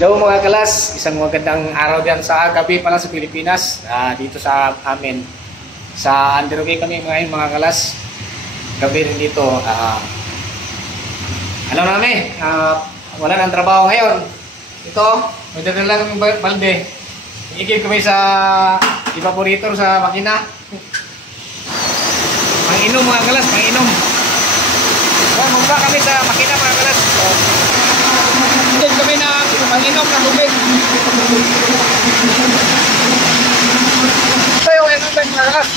Hello mga kalas, isang magandang araw dyan sa gabi pala sa Pilipinas, dito sa amin. Sa Andiroque kami ngayon mga kalas, gabi rin dito. Alam namin, wala nang trabaho ngayon. Ito, may dala lang ng balde. Iigib kami sa evaporator sa makina. Panginom mga kalas, panginom. Mumba kami sa makina mga kalas. Iigib kami na panginom ng tubig. Ito yung mga kalas.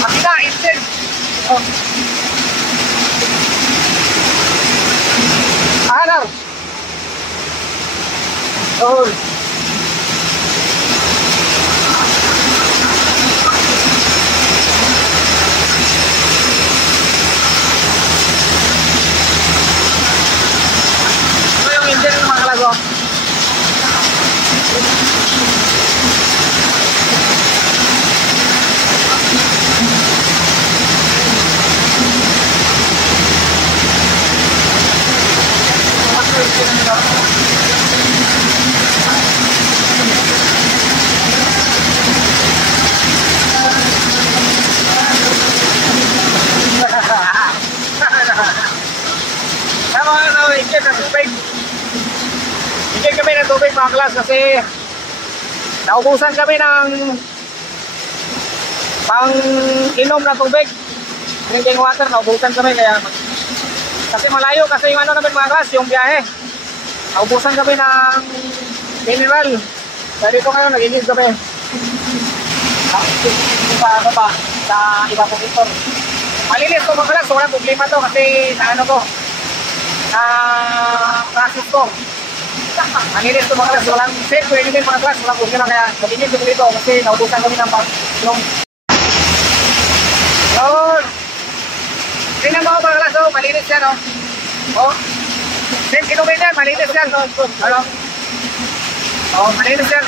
Makina, instant. Anar. Oh. Ito yung engine ng mga kalago. Higit kami ng tubig mga klas kasi naubusan kami ng pang inom na tubig, drinking water. Naubusan kami kaya kasi malayo kasi yung ano namin mga klas, yung biyahe. Naubusan kami ng mineral kaya dito ngayon nag-inis kami sa evaporator. Malinis ko mga klas, walang problema to kasi na ano ko process ko. Malinis ko mga klas, walang safe ko yun mga klas, walang problema kaya mag-inis ko dito kasi naubusan kami ng pag-inom. Yun! Tingnan mo mga klas, oh, malinis yan oh. Oh, safe inumin yan, malinis yan. Ano? Oh, malinis yan.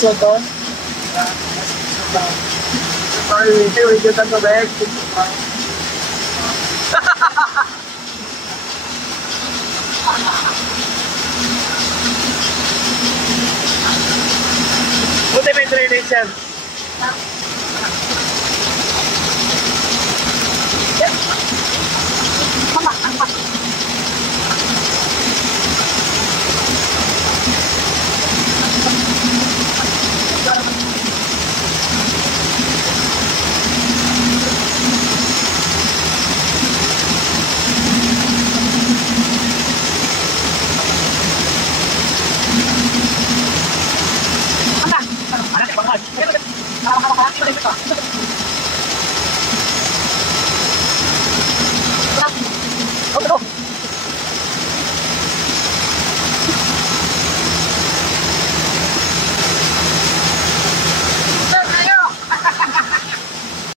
So to video tanto bag buti may drainage yan.